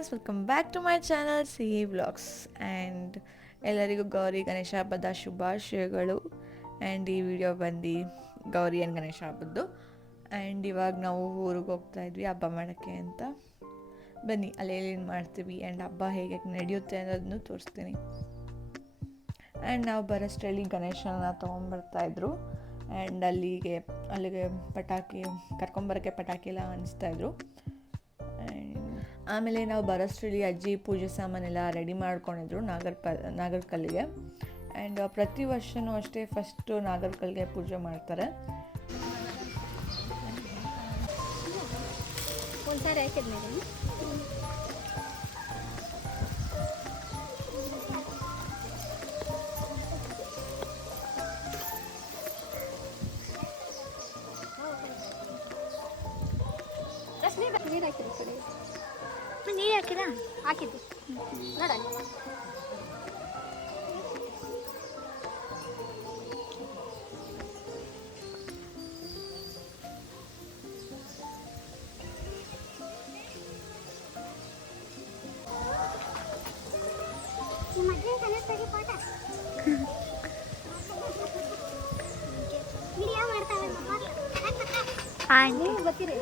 Friends, welcome back to my channel C vlogs. And ಎಲ್ಲರಿಗೂ ಗೌರಿ ಗಣೇಶ ಹಬ್ಬದ ಶುಭಾಶಯಗಳು. ಆ್ಯಂಡ್ ಈ ವಿಡಿಯೋ ಬಂದು ಗೌರಿ ಆ್ಯಂಡ್ ಗಣೇಶ ಹಬ್ಬದ್ದು. ಆ್ಯಂಡ್ ಇವಾಗ ನಾವು ಊರಿಗೆ ಹೋಗ್ತಾ ಇದ್ವಿ ಹಬ್ಬ ಮಾಡೋಕ್ಕೆ ಅಂತ. ಬನ್ನಿ ಅಲ್ಲೇನೇನು ಮಾಡ್ತೀವಿ ಆ್ಯಂಡ್ ಹಬ್ಬ ಹೇಗೆ ನಡೆಯುತ್ತೆ ಅನ್ನೋದನ್ನು ತೋರಿಸ್ತೀನಿ. ಆ್ಯಂಡ್ ನಾವು ಬರೋಷ್ಟರಲ್ಲಿ ಗಣೇಶನ ತೊಗೊಂಬರ್ತಾಯಿದ್ರು. ಆ್ಯಂಡ್ ಅಲ್ಲಿಗೆ ಪಟಾಕಿ ಕರ್ಕೊಂಬರೋಕ್ಕೆ ಪಟಾಕಿ ಎಲ್ಲ ಅನಿಸ್ತಾಯಿದ್ರು. ಆಮೇಲೆ ನಾವು ಬರೋಷ್ಟರಲ್ಲಿ ಅಜ್ಜಿ ಪೂಜೆ ಸಾಮಾನೆಲ್ಲ ರೆಡಿ ಮಾಡ್ಕೊಂಡಿದ್ರು ನಾಗರಕಲ್ಲಿಗೆ. ಆ್ಯಂಡ್ ಪ್ರತಿ ವರ್ಷವೂ ಅಷ್ಟೇ ಫಸ್ಟು ನಾಗರಕಲ್ಲಿಗೆ ಪೂಜೆ ಮಾಡ್ತಾರೆ. ನೀರು ಹಾಕಿದ ಹಾಕಿದ್ದು ನೋಡ ಗೊತ್ತಿರಿ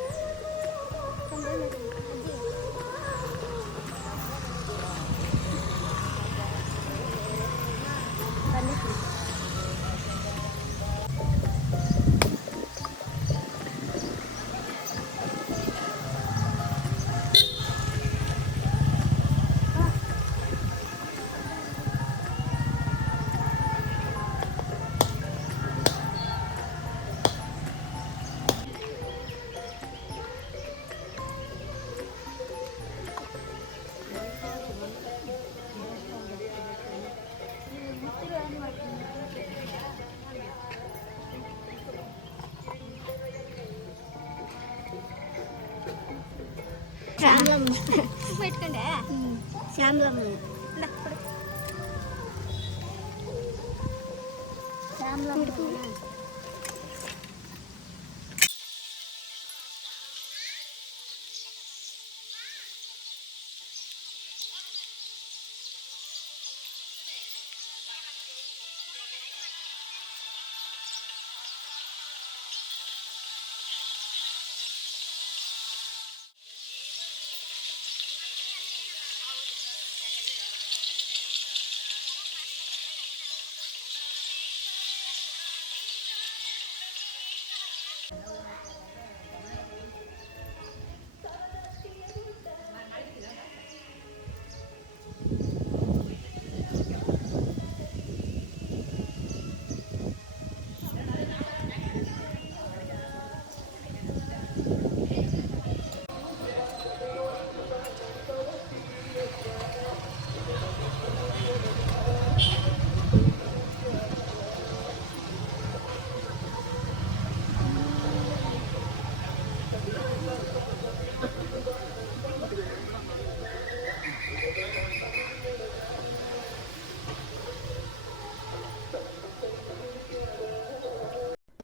ಇಟ್ಕೊಂಡೆ ಶ್ಯಾಮ್ಲಮ್ಮ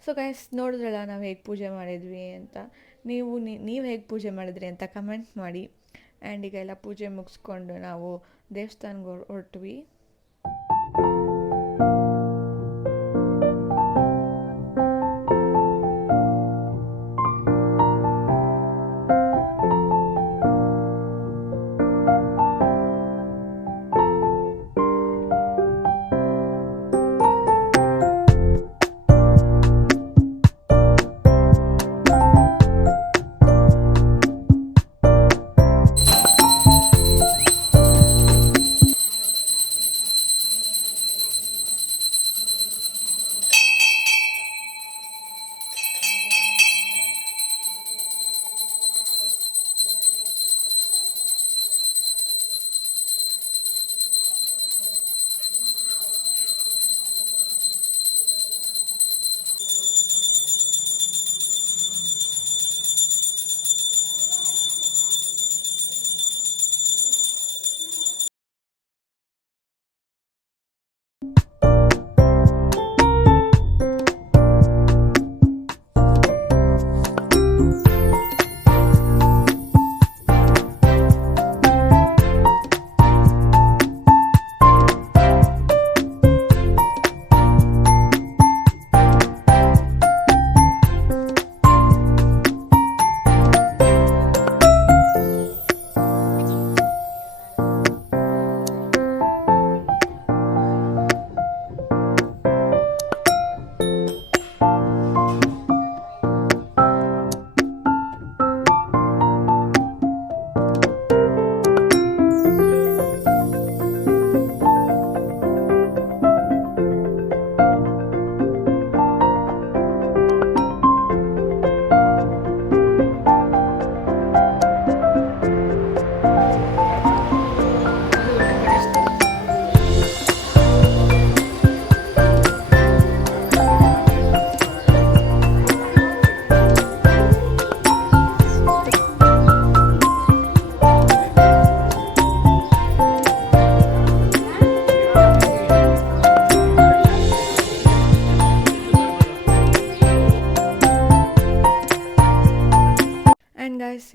ಸೊ ಗೈಸ್, ನೋಡಿದ್ರಲ್ಲ ನಾವು ಹೇಗೆ ಪೂಜೆ ಮಾಡಿದ್ವಿ ಅಂತ. ನೀವು ಹೇಗೆ ಪೂಜೆ ಮಾಡಿದ್ರಿ ಅಂತ ಕಮೆಂಟ್ ಮಾಡಿ. ಆ್ಯಂಡ್ ಈಗ ಎಲ್ಲ ಪೂಜೆ ಮುಗಿಸ್ಕೊಂಡು ನಾವು ದೇವಸ್ಥಾನಕ್ಕೆ ಹೊರಟ್ವಿ.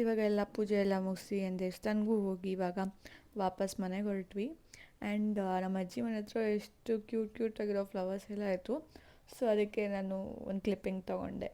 ಇವಾಗ ಎಲ್ಲ ಪೂಜೆ ಎಲ್ಲ ಮುಗಿಸಿ ಆ್ಯಂಡ್ ದೇವಸ್ಥಾನಗೂ ಹೋಗಿ ಇವಾಗ ವಾಪಸ್ ಮನೆಗೆ ಹೊರಟ್ವಿ. ಆ್ಯಂಡ್ ನಮ್ಮ ಅಜ್ಜಿ ಮನೆ ಹತ್ರ ಎಷ್ಟು ಕ್ಯೂಟ್ ಆಗಿರೋ ಫ್ಲವರ್ಸ್ ಎಲ್ಲ ಇತ್ತು. ಸೊ ಅದಕ್ಕೆ ನಾನು ಒಂದು ಕ್ಲಿಪ್ಪಿಂಗ್ ತೊಗೊಂಡೆ.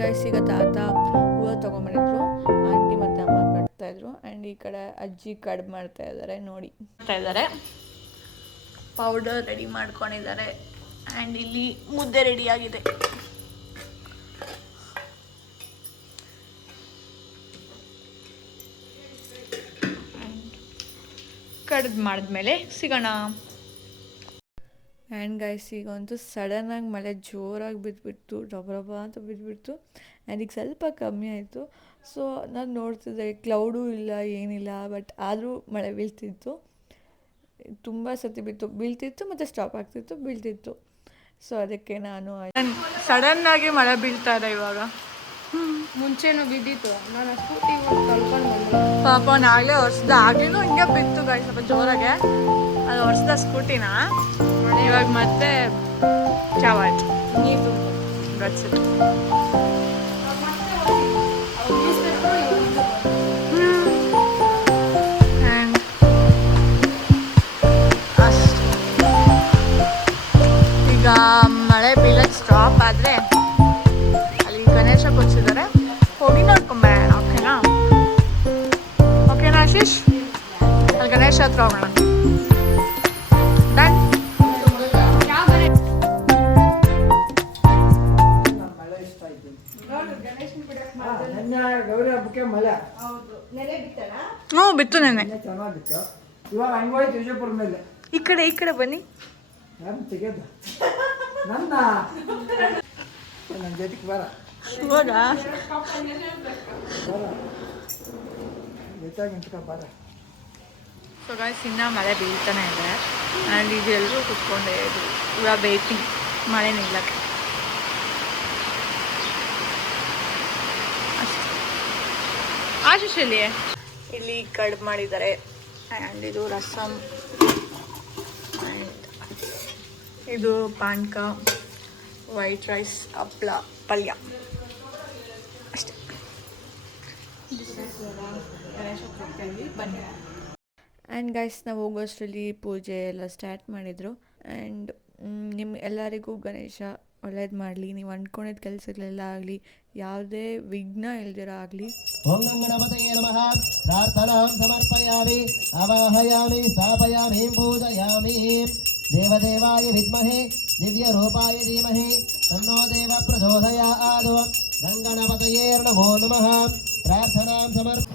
ಗೈಸ್ ಈಗ ತಾತ ಹೂವು ತೊಗೊಂಬಂದಿದ್ರು, ಆಂಟಿ ಮತ್ತು ಅಮ್ಮ ಕಟ್ತಾಯಿದ್ರು. ಆ್ಯಂಡ್ ಈ ಕಡೆ ಅಜ್ಜಿ ಕಡುಬು ಮಾಡ್ತಾಯಿದ್ದಾರೆ ನೋಡಿ. ಪೌಡರ್ ರೆಡಿ ಮಾಡ್ಕೊಂಡಿದ್ದಾರೆ. ಆ್ಯಂಡ್ ಇಲ್ಲಿ ಮುದ್ದೆ ರೆಡಿಯಾಗಿದೆ. ಕಡ್ದು ಮಾಡಿದ್ಮೇಲೆ ಸಿಗೋಣ. ಆ್ಯಂಡ್ ಗೈಸ್ ಈಗಂತೂ ಸಡನ್ನಾಗಿ ಮಳೆ ಜೋರಾಗಿ ಬಿದ್ದುಬಿಡ್ತು, ರಬ ಅಂತ ಬಿದ್ದುಬಿಡ್ತು. ಆ್ಯಂಡ್ ಈಗ ಸ್ವಲ್ಪ ಕಮ್ಮಿ ಆಯಿತು. ಸೊ ನಾನು ನೋಡ್ತಿದ್ದೆ ಕ್ಲೌಡೂ ಇಲ್ಲ ಏನಿಲ್ಲ, ಬಟ್ ಆದರೂ ಮಳೆ ಬೀಳ್ತಿತ್ತು. ತುಂಬ ಸತಿ ಬೀಳ್ತಿತ್ತು ಮತ್ತು ಸ್ಟಾಪ್ ಆಗ್ತಿತ್ತು, ಬೀಳ್ತಿತ್ತು. ಸೊ ಅದಕ್ಕೆ ನಾನು ಸಡನ್ನಾಗಿ ಮಳೆ ಬೀಳ್ತಾ ಇದೆ ಇವಾಗ. ಮುಂಚೆನೂ ಬಿದ್ದಿತ್ತು, ನಾನು ಸ್ಕೂಟಿ ಕಳ್ಕೊಂಡು ಬಂದು ಪಾಪ ನಾಗಲೇ ಒರೆಸ್ದ, ಆಗ್ಲೂ ಹಿಂಗೆ ಬಿತ್ತು ಗಾಯ ಸ್ವಲ್ಪ ಜೋರಾಗೆ. ಅದು ಒರೆಸ್ದ ಸ್ಕೂಟಿನ, ಇವಾಗ ಮತ್ತೆ ಚಾವಾಯ್ತು ನೀರು ಗಚ್ಚಿತ್ತು. ಅಷ್ಟು ಈಗ ಮಳೆ ಬೀಳೋದು ಸ್ಟಾಪ್ ಆದರೆ ಅಲ್ಲಿ ಗಣೇಶ ಕೂರಿಸಿದ್ದಾರೆ, ಹೋಗಿ ನೋಡ್ಕೊಂಬರೋಣ. ಓಕೆನಾ? ಓಕೆನಾ ಆಶೀಶ್? ಅಲ್ಲಿ ಗಣೇಶ ಹತ್ರ ಹೋಗೋಣ. ಡನ್. ಹ್ಞೂ ಬಿತ್ತು ನೆನೆ. ಈ ಕಡೆ ಬನ್ನಿ. ಇವಾಗ ಸೊ ಗಾಯ್ಸ್ ಇನ್ನೂ ಮಳೆ ಬೀಳ್ತಾನೆ ಇದೆ. ಆ್ಯಂಡ್ ಈಗ ಎಲ್ಲರೂ ಕುತ್ಕೊಂಡೇ ಇದ್ರು, ಇವಾಗ ವೇಟಿಂಗ್ ಮಳೆ ನಿಲ್ಲಕ್ಕೆ. ಅಷ್ಟು ಆಶೀಶಲ್ಲಿ ಇಲ್ಲಿ ಕಡುಬು ಮಾಡಿದ್ದಾರೆ. ಆ್ಯಂಡ್ ಇದು ರಸಮ್, ಆ್ಯಂಡ್ ಇದು ಪಾನ್ಕ, ವೈಟ್ ರೈಸ್, ಹಪ್ಪಳ, ಪಲ್ಯ ಅಷ್ಟೇ. ಬನ್ನಿ. ಆ್ಯಂಡ್ ಗೈಸ್ ನಾವು ಹೋಗೋಷ್ಟರಲ್ಲಿ ಪೂಜೆ ಎಲ್ಲ ಸ್ಟಾರ್ಟ್ ಮಾಡಿದರು. ಆ್ಯಂಡ್ ನಿಮ್ಮ ಎಲ್ಲರಿಗೂ ಗಣೇಶ ಒಳ್ಳೇದು ಮಾಡಲಿ. ನೀವು ಅಂದ್ಕೊಂಡಿದ್ದ ಕೆಲಸಗಳೆಲ್ಲ ಆಗಲಿ, ಯಾವುದೇ ವಿಘ್ನ ಇಲ್ದಿರ ಆಗಲಿ. ಓಂ ಗಣಪತಯೇ ನಮಃ. ಪ್ರಾರ್ಥನಾಂ ಸಮರ್ಪಯಾಮಿ, ಆವಾಹಯಾಮಿ, ಸ್ಥಾಪಯಾಮಿ, ಪೂಜಯಾಮಿ. ದೇವದೇವಾಯ ವಿದ್ಮಹೇ ದಿವ್ಯರೂಪಾಯ ಧೀಮಹಿ ತನ್ನೋ ದೇವ ಪ್ರಚೋದಯಾತ್. ಗಣಪತಯೇ ನಮೋ ನಮಃ. ಪ್ರಾರ್ಥನಾಂ ಸಮರ್ಪ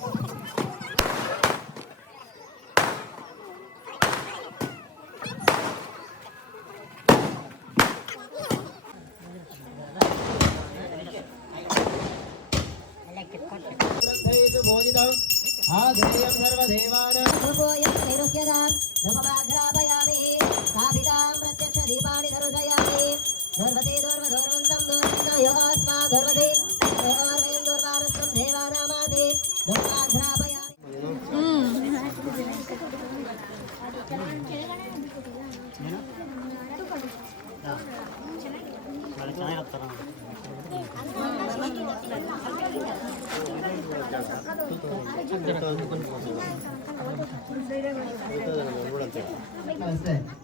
आधेयं सर्वदेवानां रूपोऽयं नैरुह्यतां नममाघ्रापयामि स्थापितां प्रत्यक्षदीपानि दर्शयामि धर्मते दुर्वधोर्वन्तं दुर्वन्नयोगास्मा धर्मते योर्वयं दुर्वानस्तं देवानामादे नममाघ्रापयामि.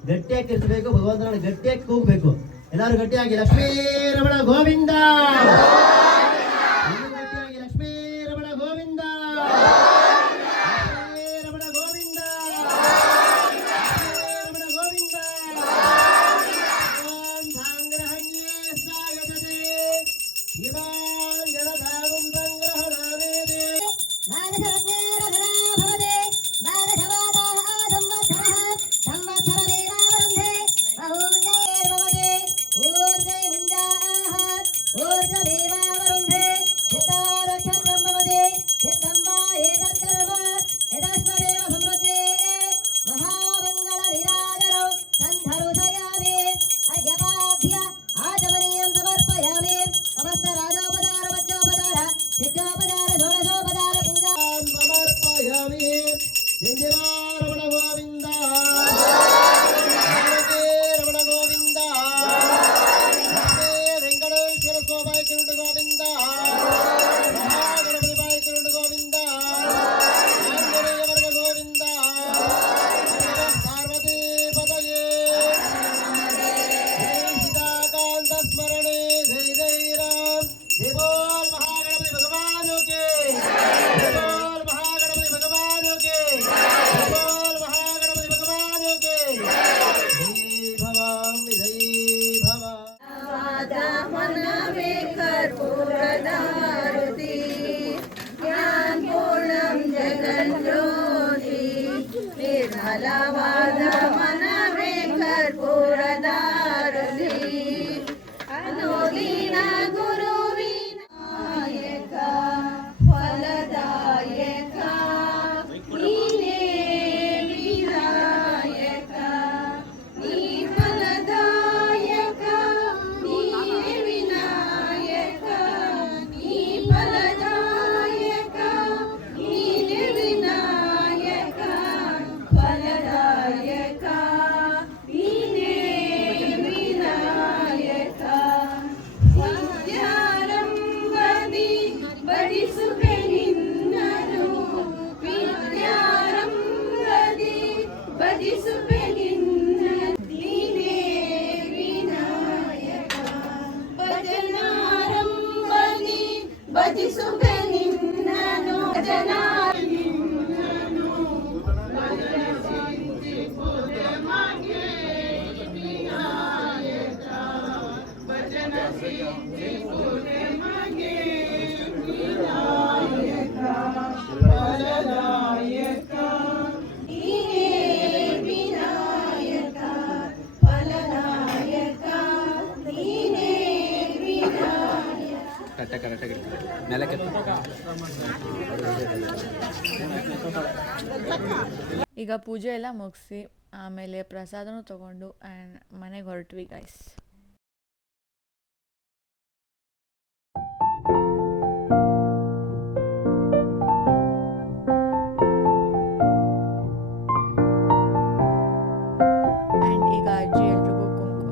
ಗಟ್ಟಿಯಾಗಿ ಕಿರ್ಚಬೇಕು, ಭಗವಂತನ ಗಟ್ಟಿಯಾಗಿ ಕೂಗಬೇಕು. ಎಲ್ಲರೂ ಗಟ್ಟಿಯಾಗಿ ಲಕ್ಷ್ಮೀ ರಮಣ ಗೋವಿಂದ, ಗಟ್ಟಿಯಾಗಿ ಲಕ್ಷ್ಮೀ ರಮಣ ಗೋವಿಂದ, ಲಕ್ಷ್ಮೀ ರಮಣ ಗೋವಿಂದ, ರಮಣ ಗೋವಿಂದ. ಓಂ ಸಾಂಗ್ರಹಣ್ಯೇ ಸ್ವಾಗತತೆ ಶಿವಾಂಜನಧಾವಂ ಸಂಗ್ರಹಣಾನೇದೆ. ऊर्जा ಕರೆಕ್ಟಾಗಿ ನೆಲಕ್ಕೆ ಈಗ ಪೂಜೆ ಎಲ್ಲ ಮುಗಿಸಿ ಆಮೇಲೆ ಪ್ರಸಾದನೂ ತೊಗೊಂಡು ಆ್ಯಂಡ್ ಮನೆಗೆ ಹೊರಟ್ವಿ ಗೈಸ್. ಆ್ಯಂಡ್ ಈಗ ಅಜ್ಜಿ ಎಲ್ರಿಗೂ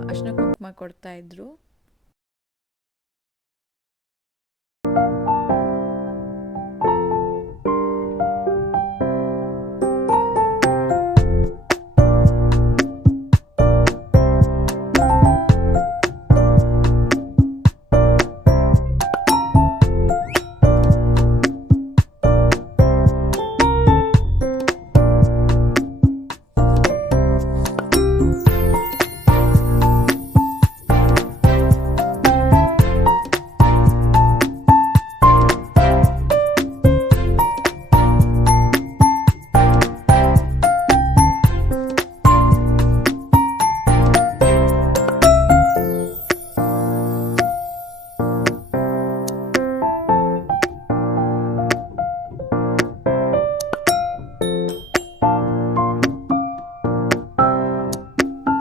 ಅರ್ಶಿನ ಕುಂಕುಮ ಕೊಡ್ತಾ ಇದ್ರು.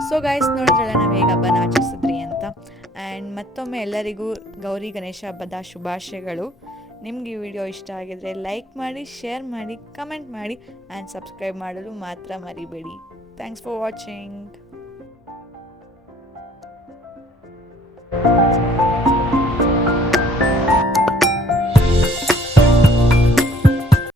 ಸೊ ಗೈಸ್, ನೋಡಿದ್ರಲ್ಲ ನಾವು ಹೇಗೆ ಹಬ್ಬನ ಆಚರಿಸಿದ್ರಿ ಅಂತ. ಆ್ಯಂಡ್ ಮತ್ತೊಮ್ಮೆ ಎಲ್ಲರಿಗೂ ಗೌರಿ ಗಣೇಶ ಹಬ್ಬದ ಶುಭಾಶಯಗಳು. ನಿಮ್ಗೆ ಈ ವಿಡಿಯೋ ಇಷ್ಟ ಆಗಿದ್ರೆ ಲೈಕ್ ಮಾಡಿ, ಶೇರ್ ಮಾಡಿ, ಕಮೆಂಟ್ ಮಾಡಿ ಆ್ಯಂಡ್ ಸಬ್ಸ್ಕ್ರೈಬ್ ಮಾಡಲು ಮಾತ್ರ ಮರಿಬೇಡಿ. Thanks for watching.